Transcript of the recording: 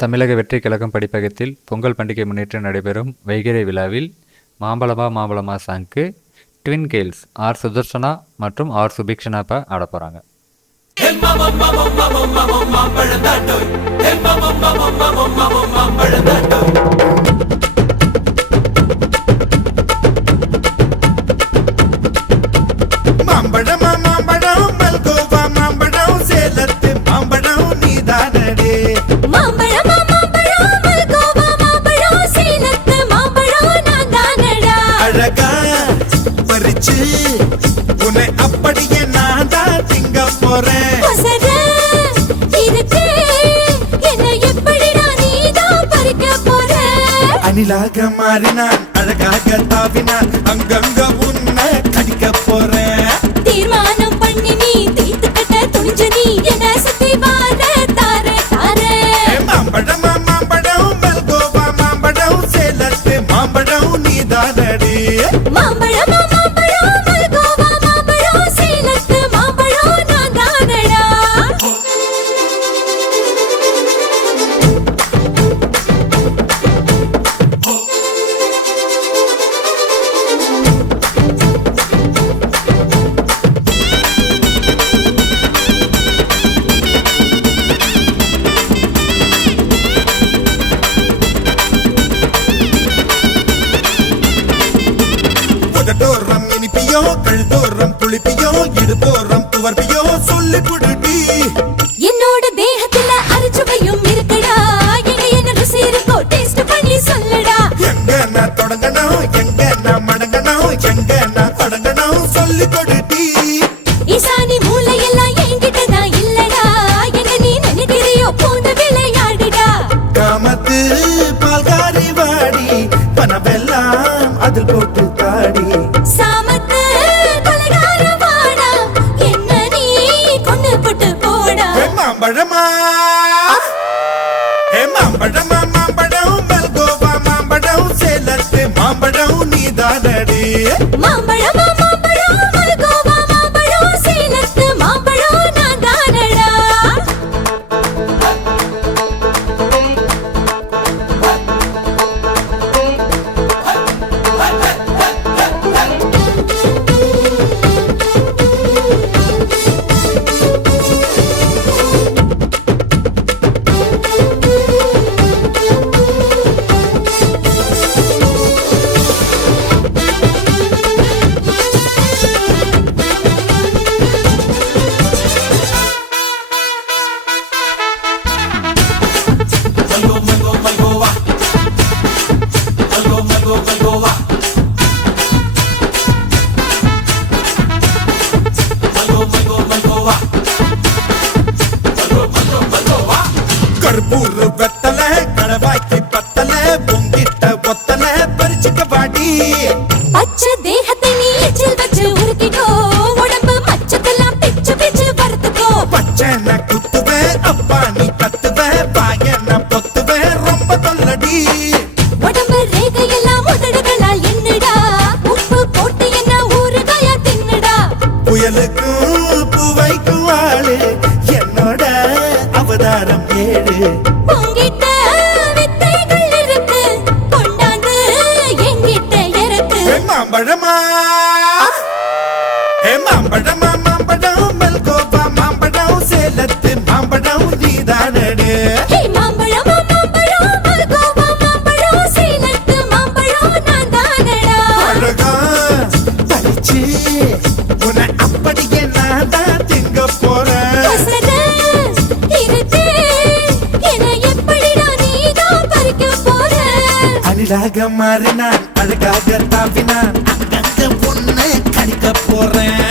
தமிழக வெற்றி கழகம் படிப்பகத்தில் பொங்கல் பண்டிகை முன்னிட்டு நடைபெறும் வைகறை விழாவில் மாம்பழமா மாம்பழமா சாங்க்கு ட்வின் கேர்ள்ஸ் ஆர் சுதர்சனா மற்றும் ஆர் சுபிக்ஷனா ஆட போகிறாங்க. உன்னை அப்படியே நான் தான் திங்க போறேன். அணிலாக மாறினான் அழகாக தாவினான் அங்கங்க உன்னை கடிக்க போறேன். தீர்மானம் பண்ணி நீ தீர்த்து கட்ட துணிஞ்சு நீ என்ன சுத்தி வார தார தார. மாம்பழமா மாம்பழம் மல்கோவா மாம்பழம் சேலத்து மாம்பழம் நீதானடி. மாம்பழமா மாம்பழம் மல்கோவா மாம்பழம் சேலத்து மாம்பழம் நான் தானடா. தோறம் இனிப்பியோ கழுதோறம் புளிப்பியோ இடுதோறம் துவர்ப்பியோ சொல்லி குடுடி. என்னோட தேகத்துல அரிச்சுவையும் இருக்குடா. எங்க என்ன ருசி இருக்கோ டேஸ்ட் பண்ணி சொல்லடா. எங்க நான் தொடங்கணும் எங்க நான் மடங்கணும் எங்க நான் தொடங்கணும் சொல்லி கொடுடி. ஈசானி மூளையெல்லாம் என்கிட்ட தான் இல்லடா. என்ன நீ நினைக்கிறியோ போன விளையாடுடா. காமத்து பால்காரி வாடி பணமெல்லாம் அதில் போட்டு தாடி. சாமத்து கொலைகார வாடா என்ன நீ கொண்டு போட்டு போடா. மாம்பழமா மாம்பழமா மாம்பழம் மல்கோவா மாம்பழம் சேலத்து மாம்பழம் நீதானடி. மாம்பழமா மாம்பழம் மல்கோவா மாம்பழம் சேலத்து மாம்பழம் நான் தானடா. கற்பூர் வெத்தல கடவாய்க்கு பத்தல பொங்கிட்ட ஒத்தல பறிச்சுக்க வாடி. பச்சை தேகத்தை நீ எச்சில் வச்சு உருக்கிட்டோ உடம்பு மச்சத்தெல்லாம் பிச்சு பிச்சு வறுத்துக்கோ. பச்சனை குத்துவேன் அப்பா நீ கத்துவேன் பாயன பொத்துவேன் ரொம்ப தொல்லடி. உடம்பு ரேகையெல்லாம் உதடுகளால் என்னடா. உப்பு போட்டு என்ன ஊறுகாயா தின்னுடா. புயலுக்கும் பூவைக்கும் ஆளு என்னோட அவதாரம் ஏழு. உங்கிட்ட வித்தைகள் இருக்கு கொண்டாந்து எங்கிட்ட இருக்கு. மாம்பழமா மாம்பழமா மாம்பழம் மல்கோவா மாம்பழம் சேலத்து மாம்பழம் நீதானடி. மாம்பழமா மாம்பழம் மல்கோவா மாம்பழம் சேலத்து மாம்பழம் நான் தானடா. அழகா பறிச்சு உன்னை அப்படியே நான் தான் திங்க போறேன். வசத இருக்கு என்ன எப்படிடா நீதான் பறிக்க போற. அணிலாக மாறினான் அழகாக தாவினான் அங்கங்க பொண்ணு கடிக்க போறேன்.